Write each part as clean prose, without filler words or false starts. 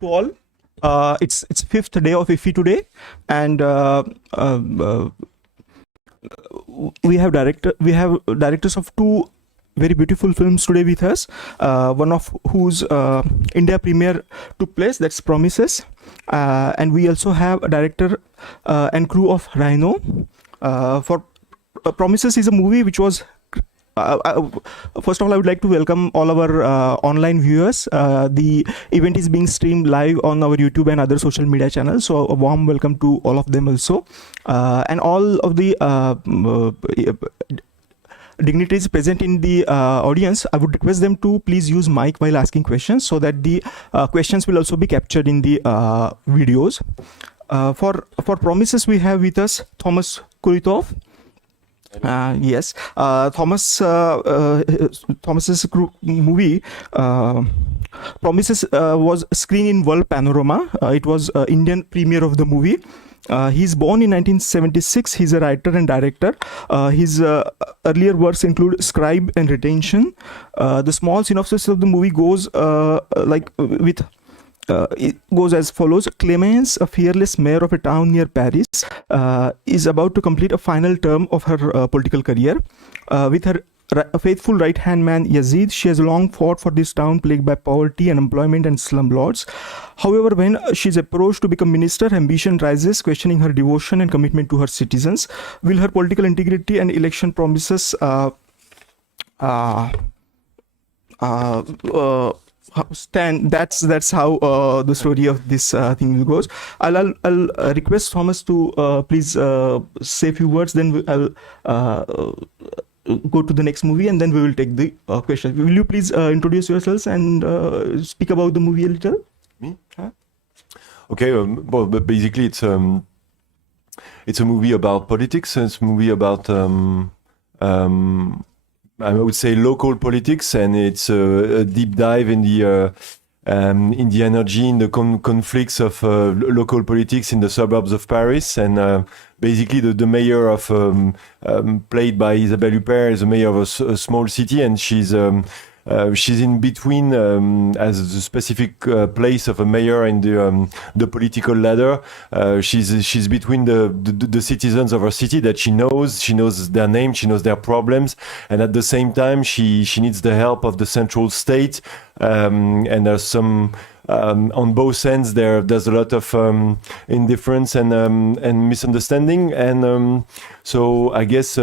To all. It's fifth day of IFFI today, and uh, we have directors of two very beautiful films today with us. One of whose India premiere took place. That's Promises, and we also have a director and crew of Rhino. For Promises is a movie which was first of all, I would like to welcome all our online viewers. The event is being streamed live on our YouTube and other social media channels. So a warm welcome to all of them also. And all of the dignitaries present in the audience, I would request them to please use mic while asking questions so that the questions will also be captured in the videos. For Promises, we have with us Thomas Kruithof. Yes, Thomas's movie Promises was screened in World Panorama. It was Indian premiere of the movie. He's born in 1976. He's a writer and director. His earlier works include Scribe and Retention. The small synopsis of the movie goes it goes as follows. Clemence, a fearless mayor of a town near Paris, is about to complete a final term of her political career. With her faithful right-hand man Yazid, she has long fought for this town plagued by poverty, unemployment and slumlords. However, when she's approached to become minister, ambition rises, questioning her devotion and commitment to her citizens. Will her political integrity and election promises stand? That's how the story of this thing goes. I'll request Thomas to please say a few words, then I'll go to the next movie, and then we will take the question. Will you please introduce yourselves and speak about the movie a little? Me? Huh? Okay, well, but basically it's a movie about politics. It's a movie about I would say local politics, and it's a deep dive in the energy, in the conflicts of local politics in the suburbs of Paris. And basically the mayor of, played by Isabelle Huppert, is a mayor of a small city, and she's in between as a specific place of a mayor in the political ladder. She's between the citizens of her city that she knows their name, she knows their problems, and at the same time she needs the help of the central state. And there's some on both ends there's a lot of indifference and misunderstanding, and so I guess.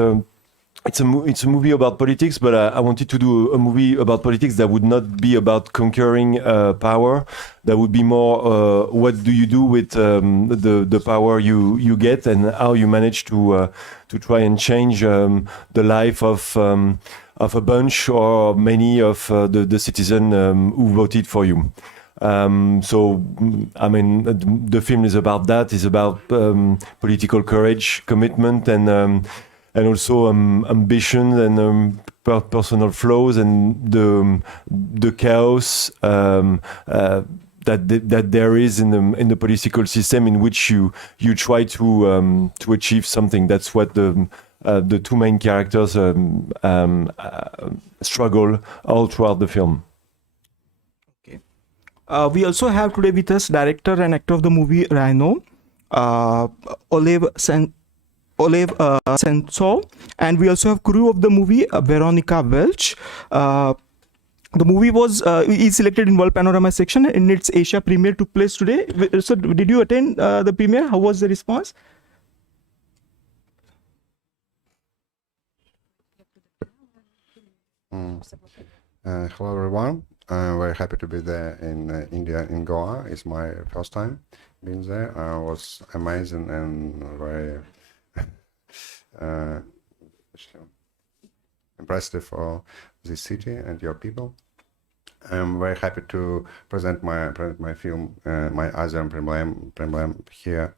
It's a movie about politics, but I wanted to do a movie about politics that would not be about conquering power. That would be more what do you do with the power you get, and how you manage to try and change the life of a bunch or many of the citizens who voted for you. So, I mean, the film is about that. It's about political courage, commitment, and also ambition and personal flaws, and the chaos that there is in the political system in which you try to achieve something. That's what the two main characters struggle all throughout the film. Okay. We also have today with us director and actor of the movie Rhino, Oleh Sentsov, and we also have crew of the movie Veronika. The movie is selected in World Panorama section, and its Asia premiere took place today. So, did you attend the premiere? How was the response? Hello everyone. I'm very happy to be there in India, in Goa. It's my first time being there. It was amazing and very impressive for this city and your people. I'm very happy to present my film, my ASEAN Premier here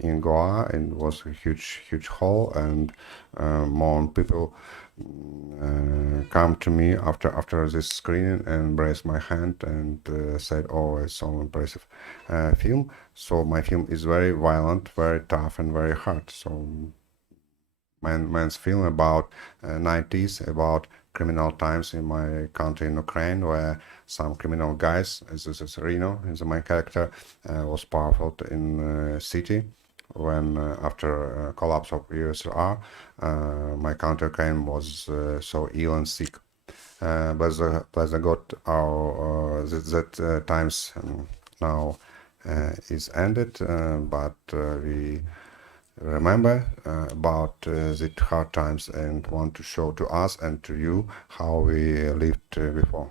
in Goa. It was a huge hall, and more people come to me after this screening and embrace my hand and said, "Oh, it's so impressive film." So my film is very violent, very tough, and very hard. So man's film about 90s, about criminal times in my country in Ukraine, where some criminal guys, as this is Rhino, is the main character, was powerful in city. When after collapse of USSR, my country Ukraine was so ill and sick. But the God, our that times now is ended, but we remember about the hard times and want to show to us and to you how we lived before.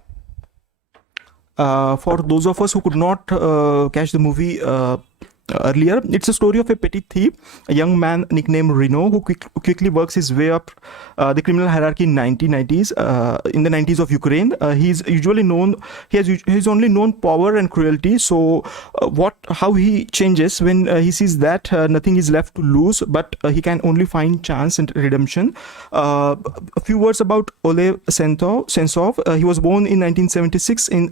For those of us who could not catch the movie earlier, it's a story of a petty thief, a young man nicknamed Rhino, who quickly works his way up the criminal hierarchy in 1990s. In the 90s of Ukraine, he's usually known. He's only known power and cruelty. So, how he changes when he sees that nothing is left to lose, but he can only find chance and redemption. A few words about Oleh Sentsov. He was born in 1976 in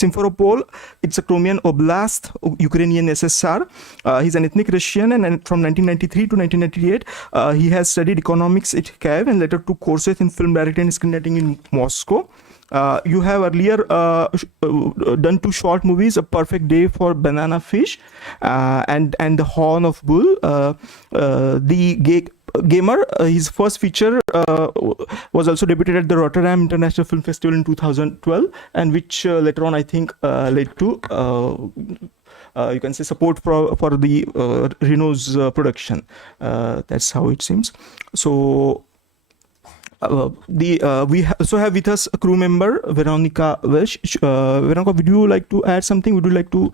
Simferopol. It's a Crimean Oblast, Ukrainian SSR. He's an ethnic Russian, and from 1993 to 1998, he has studied economics at Kiev and later took courses in film directing and screenwriting in Moscow. You have earlier done 2 short movies, A Perfect Day for Banana Fish and The Horn of Bull. The Gamer, his first feature was also debuted at the Rotterdam International Film Festival in 2012, and which later on I think led to you can say support for the Rhino's production. That's how it seems. So we also have with us a crew member, Veronika. Veronika, would you like to add something? Would you like to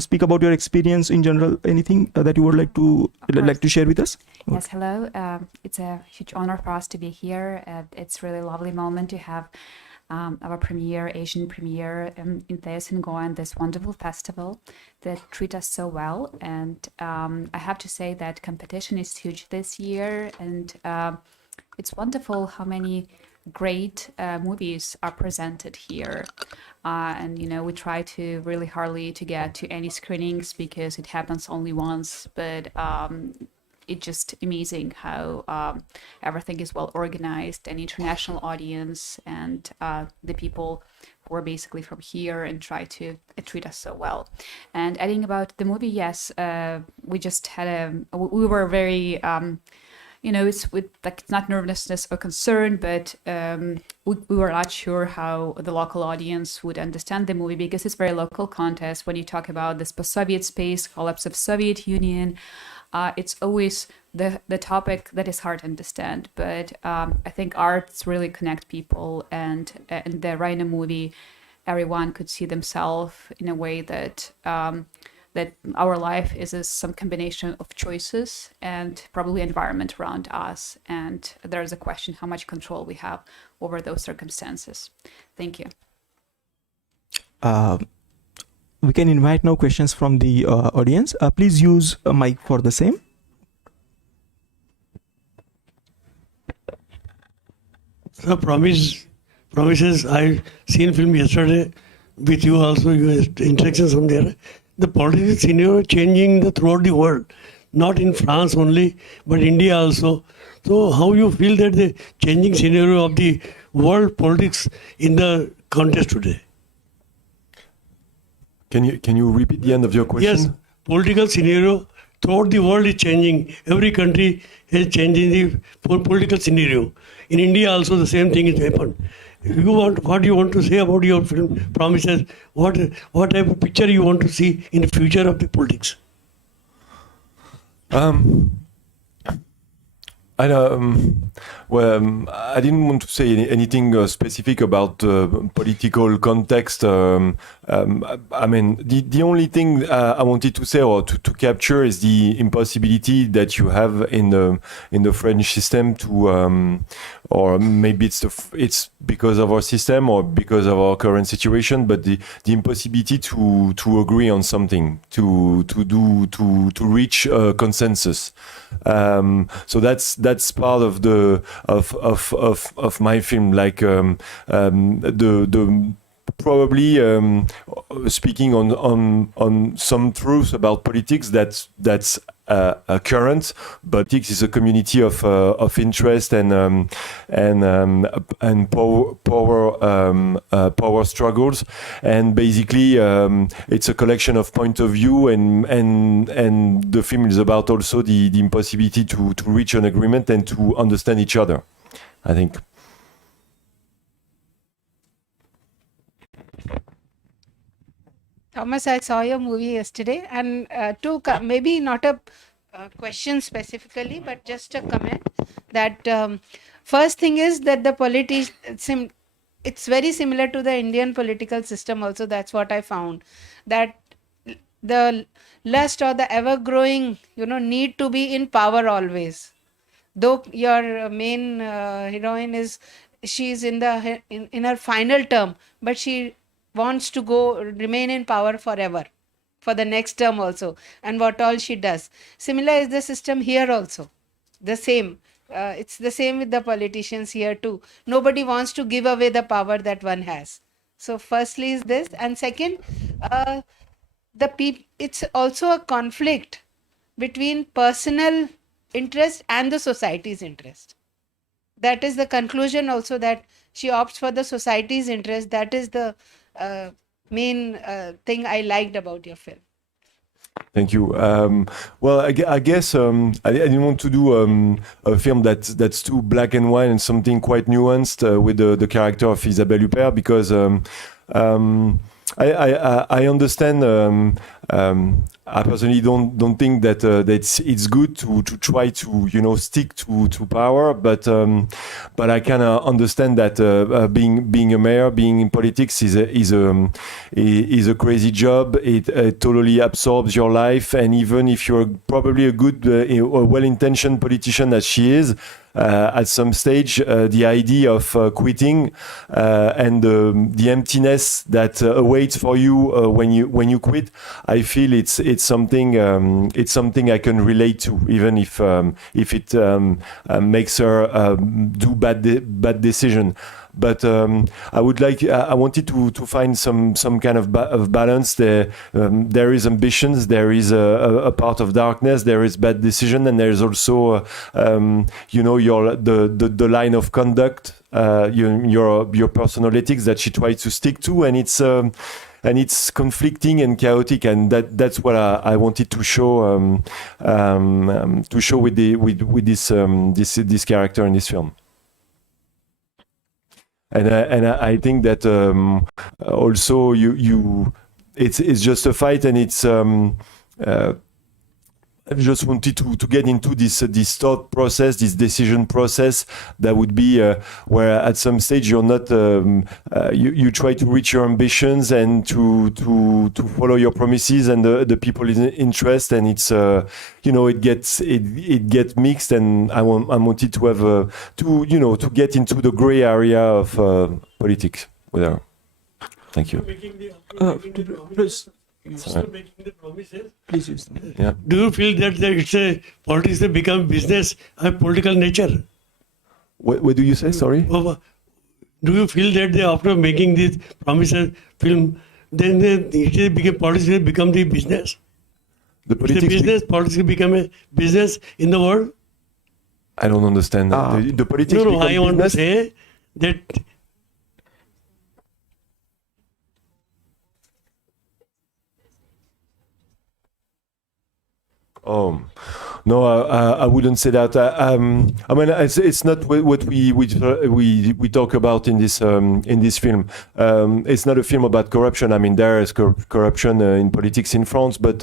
speak about your experience in general? Anything that you would like to share with us? Yes, hello. It's a huge honor for us to be here. It's really a lovely moment to have our Asian premiere in Goa, and this wonderful festival that treat us so well. And I have to say that competition is huge this year, and it's wonderful how many great movies are presented here. And we try to really hardly to get to any screenings because it happens only once, but it's just amazing how everything is well organized, an international audience, and the people who are basically from here and try to treat us so well. And adding about the movie, yes, we just had we were very it's with it's not nervousness or concern, but we were not sure how the local audience would understand the movie because it's very local contest. When you talk about this post-Soviet space, collapse of Soviet Union, it's always the topic that is hard to understand. But I think arts really connect people, and in the Rhino movie, everyone could see themselves in a way that that our life is some combination of choices and probably environment around us. And there's a question how much control we have over those circumstances. Thank you. We can invite now questions from the audience. Please use a mic for the same. The promises, I seen film yesterday with you also, your interactions from there. The political scenario changing throughout the world, not in France only, but India also. So how you feel that the changing scenario of the world politics in the contest today? Can you repeat the end of your question? Yes, political scenario throughout the world is changing. Every country is changing the political scenario. In India also the same thing is happened. What you want to say about your film promises? What type of picture you want to see in the future of the politics? I didn't want to say anything specific about political context. I mean, the only thing I wanted to say or to capture is the impossibility that you have in the French system to, or maybe it's because of our system or because of our current situation, but the impossibility to agree on something, to reach a consensus. So that's part of my film, like the probably speaking on some truths about politics that's current, but politics is a community of interest and power struggles, and basically it's a collection of point of view, and the film is about also the impossibility to reach an agreement and to understand each other, I think. Thomas, I saw your movie yesterday, and maybe not a question specifically, but just a comment that first thing is that the it's very similar to the Indian political system also. That's what I found, that the lust or the ever-growing, need to be in power always. Though your main heroine she's in her final term, but she wants to remain in power forever, for the next term also, and what all she does. Similar is the system here also. The same. It's the same with the politicians here too. Nobody wants to give away the power that one has. So firstly is this, and second, it's also a conflict between personal interest and the society's interest. That is the conclusion also, that she opts for the society's interest. That is the main thing I liked about your film. Thank you. Well, I guess I didn't want to do a film that's too black and white and something quite nuanced with the character of Isabelle Huppert, because I understand. I personally don't think that it's good to try to stick to power, but I kind of understand that being a mayor, being in politics is a crazy job. It totally absorbs your life, and even if you're probably a good, well-intentioned politician as she is, at some stage, the idea of quitting and the emptiness that awaits for you when you quit, I feel it's something I can relate to, even if it makes her do bad decision. But I wanted to find some kind of balance. There is ambitions, there is a part of darkness, there is bad decision, and there is also the line of conduct, your personal ethics that she tries to stick to, and it's conflicting and chaotic, and that's what I wanted to show with this character in this film. And I think that also it's just a fight, and it's I just wanted to get into this thought process, this decision process that would be where at some stage you're not you try to reach your ambitions and to follow your promises and the people's interest, and it's it gets mixed, and I wanted to have to get into the gray area of politics with her. Thank you. Please. After making the promises, Please use them. Yeah. do you feel that politics has become business of political nature? What do you say? Sorry. Do you feel that after making these promises film, then politics has become the business? The Politics become a business in the world? I don't understand. The politics. No, become I want to business? say that Oh, no, I wouldn't say that. I mean, it's not what we talk about in this film. It's not a film about corruption. I mean, there is corruption in politics in France, but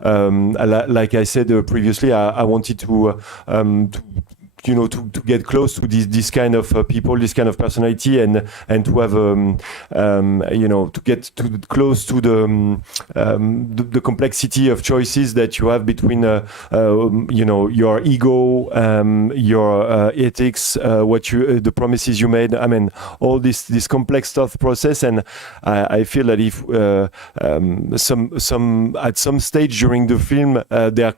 like I said previously, I wanted to get close to this kind of people, this kind of personality, and to have to get close to the complexity of choices that you have between your ego, your ethics, the promises you made. I mean, all this complex thought process, and I feel that if at some stage during the film the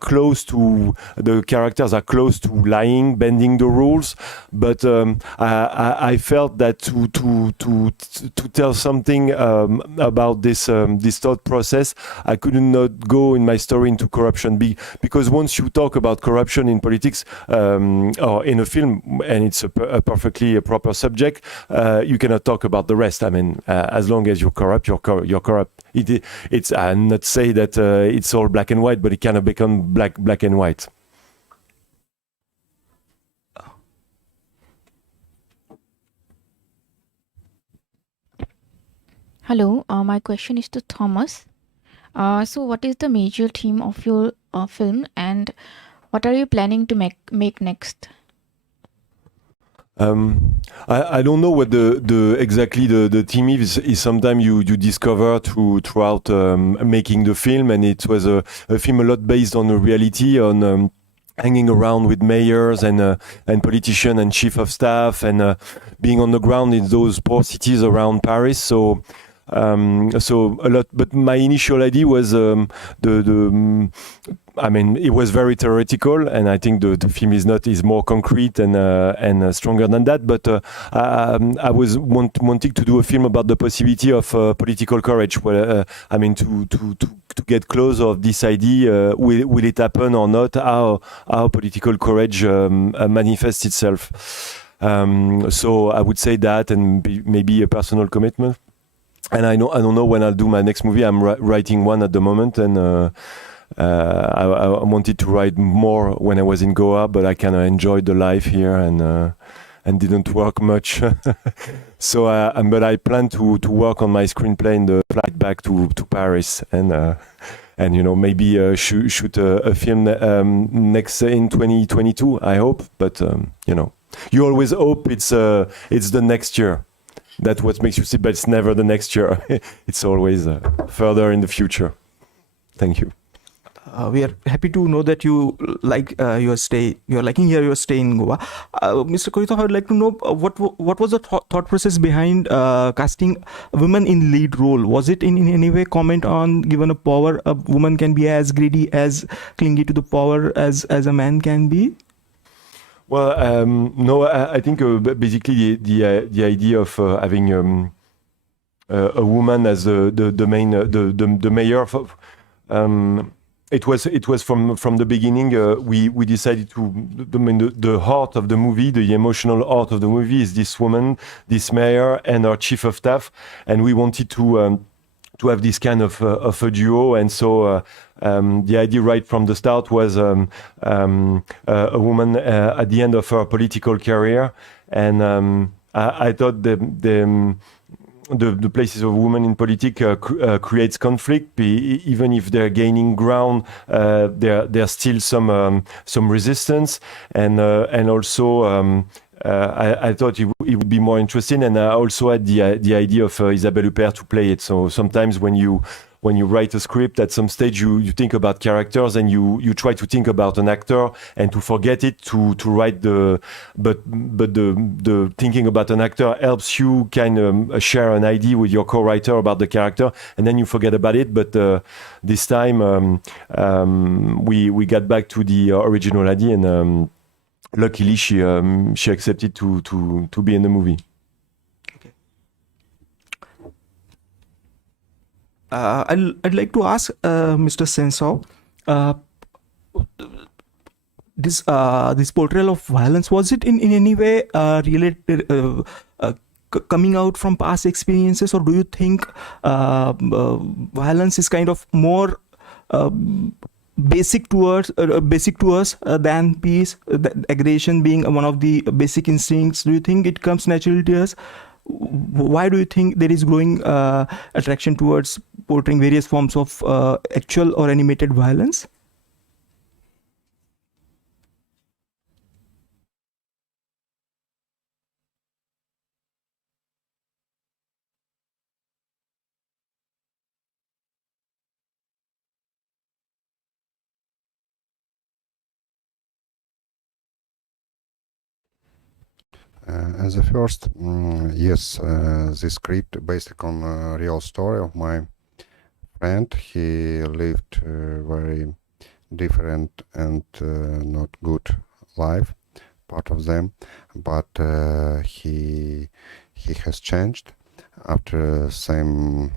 characters are close to lying, bending the rules. But I felt that to tell something about this thought process, I could not go in my story into corruption, because once you talk about corruption in politics or in a film, and it's a perfectly proper subject, you cannot talk about the rest. I mean, as long as you're corrupt, you're corrupt. It's not say that it's all black and white, but it cannot become black and white. Hello, my question is to Thomas. So, what is the major theme of your film, and what are you planning to make next? I don't know what exactly the theme is. Sometimes you discover throughout making the film, and it was a film a lot based on a reality, on hanging around with mayors and politicians and chief of staff, and being on the ground in those poor cities around Paris. So a lot. But my initial idea was I mean, it was very theoretical, and I think the film is more concrete and stronger than that. But I was wanting to do a film about the possibility of political courage. Well, I mean, to get close of this idea, will it happen or not? How political courage manifests itself. So I would say that, and maybe a personal commitment. And I don't know when I'll do my next movie. I'm writing one at the moment, and I wanted to write more when I was in Goa, but I kind of enjoyed the life here and didn't work much. So, but I plan to work on my screenplay in the flight back to Paris, and maybe shoot a film next in 2022. I hope, but you always hope it's the next year. That's what makes you see, but it's never the next year. It's always further in the future. Thank you. We are happy to know that you like your stay. You are liking here your stay in Goa. Mr. Kruithof, I would like to know what was the thought process behind casting women in lead role. Was it in any way comment on, given a power, a woman can be as greedy, as clingy to the power as a man can be? Well, no, I think basically the idea of having a woman as the main the mayor of, it was from the beginning. We decided the heart of the movie, the emotional heart of the movie, is this woman, this mayor, and our chief of staff, and we wanted to have this kind of a duo, and so the idea right from the start was a woman at the end of her political career, and I thought the places of women in politics creates conflict. Even if they're gaining ground, there's still some resistance, and also. I thought it would be more interesting, and I also had the idea of Isabelle Huppert to play it. So sometimes when you write a script, at some stage you think about characters, and you try to think about an actor and to forget it to write but the thinking about an actor helps you kind of share an idea with your co-writer about the character, and then you forget about it. But this time we got back to the original idea, and luckily she accepted to be in the movie. Okay. I'd like to ask Mr. Sentsov, this portrayal of violence, was it in any way related, coming out from past experiences, or do you think violence is kind of more basic to us than peace, aggression being one of the basic instincts? Do you think it comes naturally to us? Why do you think there is growing attraction towards portraying various forms of actual or animated violence? As a first, yes, the script based on a real story of my friend. He lived very different and not good life part of them, but he has changed after some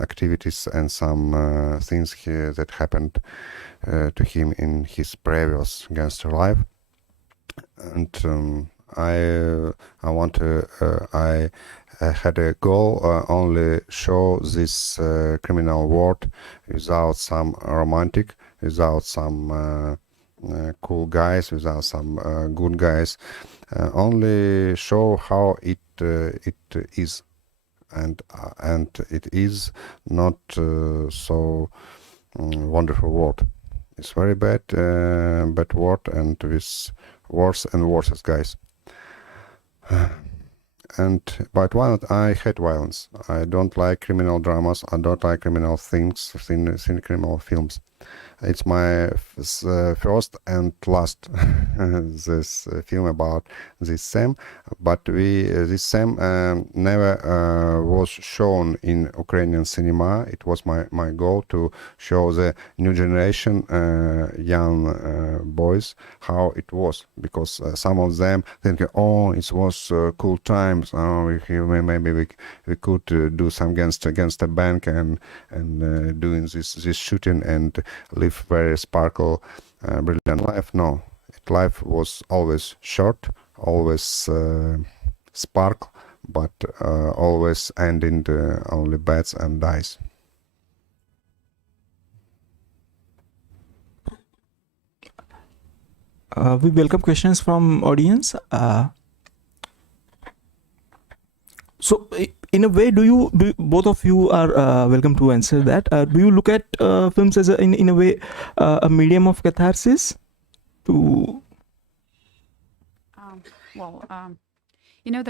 activities and some things that happened to him in his previous gangster life. And I had a goal only show this criminal world without some romantic, without some cool guys, without some good guys, only show how it is, and it is not so wonderful world. It's very bad world, and with worse and worse guys. But one, I hate violence. I don't like criminal dramas. I don't like criminal things, criminal films. It's my first and last this film about this Sam, but this Sam never was shown in Ukrainian cinema. It was my goal to show the new generation young boys how it was, because some of them think, oh, it was cool times. Oh, maybe we could do some against a bank and doing this shooting and live very sparkle, brilliant life. No, life was always short, always sparkle, but always ending only bats and dies. We welcome questions from audience. So, in a way, do both of you are welcome to answer that? Do you look at films as in a way a medium of catharsis? There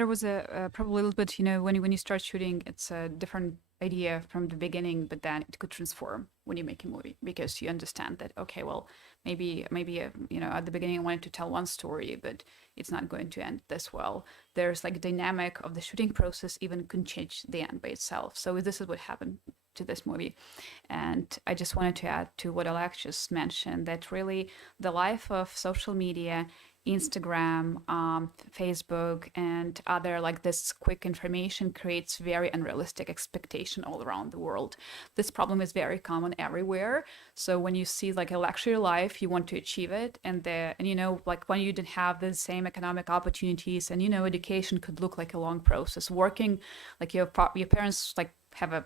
was probably a little bit, when you start shooting, it's a different idea from the beginning, but then it could transform when you make a movie, because you understand that, okay, well, maybe at the beginning I wanted to tell one story, but it's not going to end this well. There's like dynamic of the shooting process even can change the end by itself. So this is what happened to this movie. And I just wanted to add to what Oleh just mentioned, that really the life of social media, Instagram, Facebook, and other like this quick information creates very unrealistic expectation all around the world. This problem is very common everywhere. So when you see like a luxury life, you want to achieve it, and like when you didn't have the same economic opportunities, and education could look like a long process. Working, like your parents like have a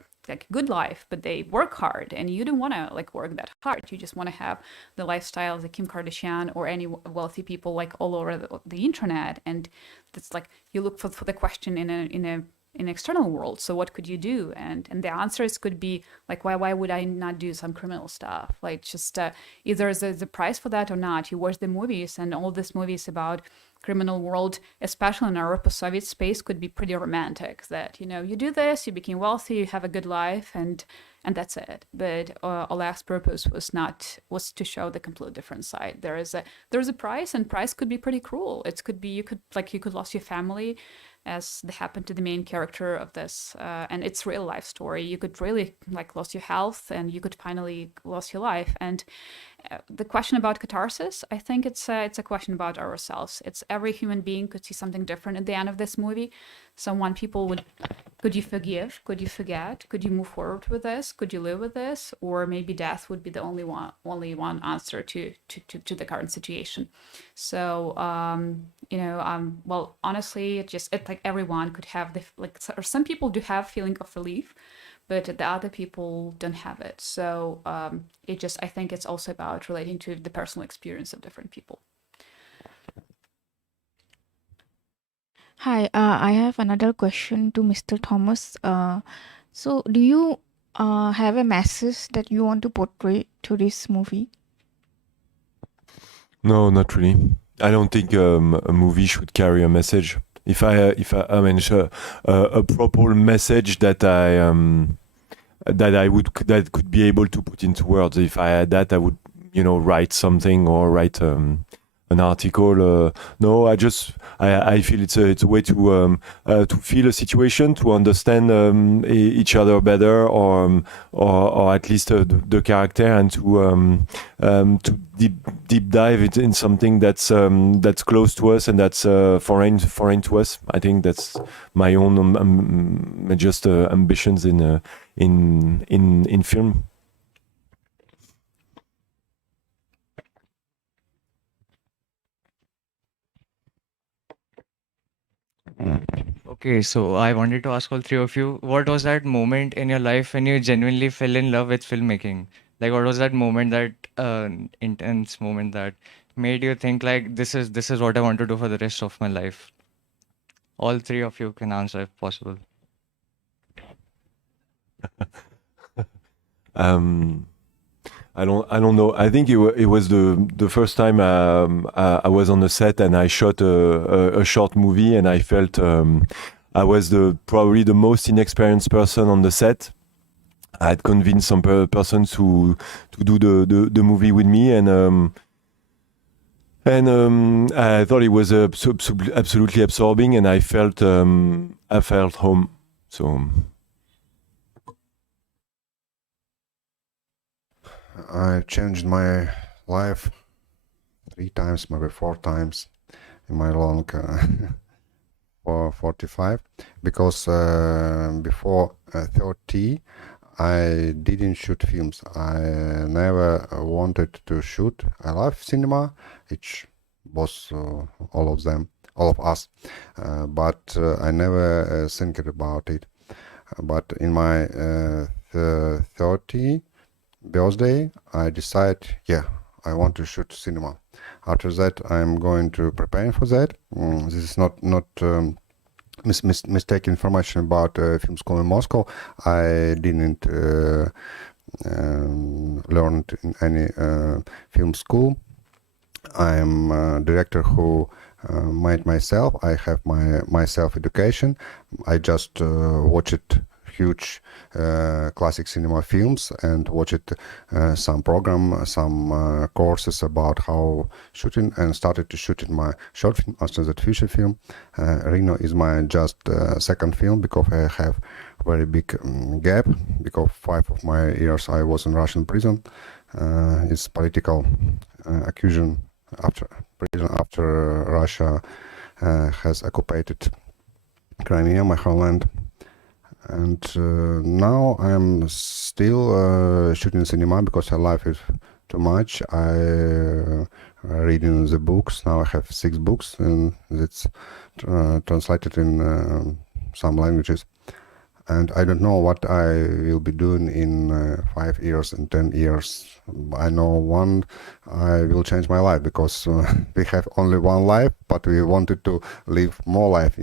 good life, but they work hard, and you don't want to like work that hard. You just want to have the lifestyle of the Kim Kardashian or any wealthy people like all over the internet. And it's like you look for the question in an external world. So what could you do? And the answers could be like, why would I not do some criminal stuff? Like just either there's a price for that or not. You watch the movies, and all these movies about criminal world, especially in our post-Soviet space, could be pretty romantic, that you do this, you became wealthy, you have a good life, and that's it. But Oleh's purpose was to show the completely different side. There is a price, and price could be pretty cruel. It could be you could lose your family, as happened to the main character of this, and it's real life story. You could really like lose your health, and you could finally lose your life. And the question about catharsis, I think it's a question about ourselves. It's every human being could see something different at the end of this movie. Could you forgive? Could you forget? Could you move forward with this? Could you live with this? Or maybe death would be the only one answer to the current situation. So well, honestly, it's like everyone could have or some people do have feeling of relief, but the other people don't have it. So I think it's also about relating to the personal experience of different people. Hi, I have another question to Mr. Thomas. So, do you have a message that you want to portray to this movie? No, not really. I don't think a movie should carry a message. If I a proper message that that could be able to put into words. If I had that, I would write something or write an article. No, I feel it's a way to feel a situation, to understand each other better, or at least the character, and to deep dive it in something that's close to us and that's foreign to us. I think that's my own just ambitions in film. Okay, so I wanted to ask all three of you, what was that moment in your life when you genuinely fell in love with filmmaking? Like, what was that moment, that intense moment that made you think like, this is what I want to do for the rest of my life? All three of you can answer if possible. I don't know. I think it was the first time I was on the set and I shot a short movie, and I felt I was probably the most inexperienced person on the set. I had convinced some persons to do the movie with me, and I thought it was absolutely absorbing, and I felt home. So. I changed my life 3 times, maybe 4 times in my long for 45, because before 30 I didn't shoot films. I never wanted to shoot. I love cinema, each was all of us, but I never think about it. But in my 30 birthday, I decide, I want to shoot cinema. After that, I'm going to prepare for that. This is not mistaken information about film school in Moscow. I didn't learn in any film school. I'm a director who made myself. I have my self-education. I just watched huge classic cinema films and watched some courses about how shooting, and started to shoot in my short film. After that, feature film. Rhino is my just second film, because I have very big gap, because 5 of my years I was in Russian prison. It's political accusation after Russia has occupied Crimea, my homeland. And now I'm still shooting cinema because I love it too much. I reading the books. Now I have 6 books, and it's translated in some languages. And I don't know what I will be doing in 5 years and 10 years. I know one, I will change my life, because we have only one life, but we wanted to live more life,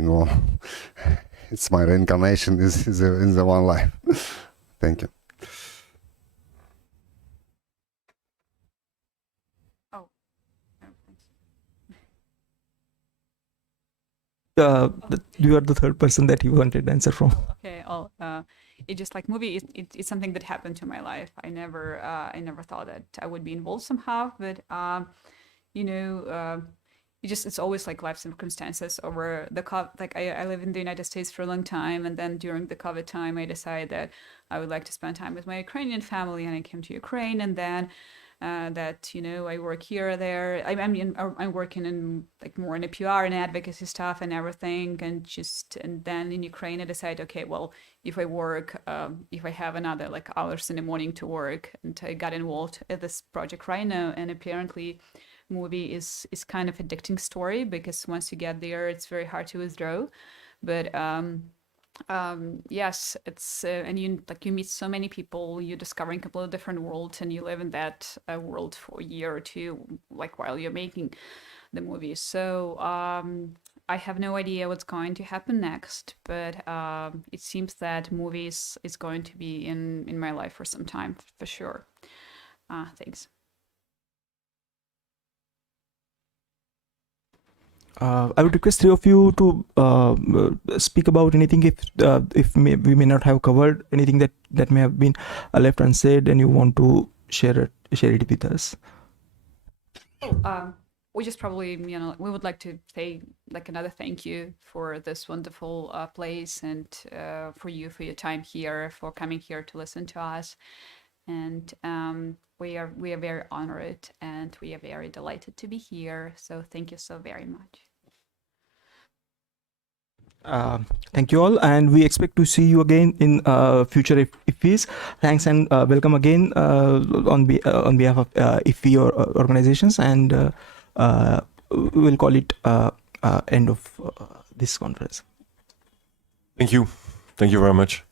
It's my reincarnation is in the one life. Thank you. Oh, thanks. You are the third person that you wanted answer from. Okay. It just like movie. It's something that happened to my life. I never thought that I would be involved somehow, but it's always like life circumstances over the like I live in the United States for a long time, and then during the COVID time I decided that I would like to spend time with my Ukrainian family, and I came to Ukraine, and then I work here or there. I'm working in like more in a PR and advocacy stuff and everything, and then in Ukraine I decided, okay, well, if I work, if I have another like hours in the morning to work, and I got involved at this project Rhino, and apparently movie is kind of addicting story, because once you get there it's very hard to withdraw. But yes, it's and you meet so many people, you're discovering a completely different world, and you live in that world for a year or two, like while you're making the movie. So I have no idea what's going to happen next, but it seems that movies is going to be in my life for some time, for sure. Thanks. I would request 3 of you to speak about anything if we may not have covered anything that may have been left unsaid, and you want to share it with us. we just probably, we would like to say like another thank you for this wonderful place, and for your time here, for coming here to listen to us. And we are very honored, and we are very delighted to be here. So thank you so very much. Thank you all, and we expect to see you again in future IFFIs. Thanks, and welcome again on behalf of IFFI organizations, and we'll call it end of this conference. Thank you very much.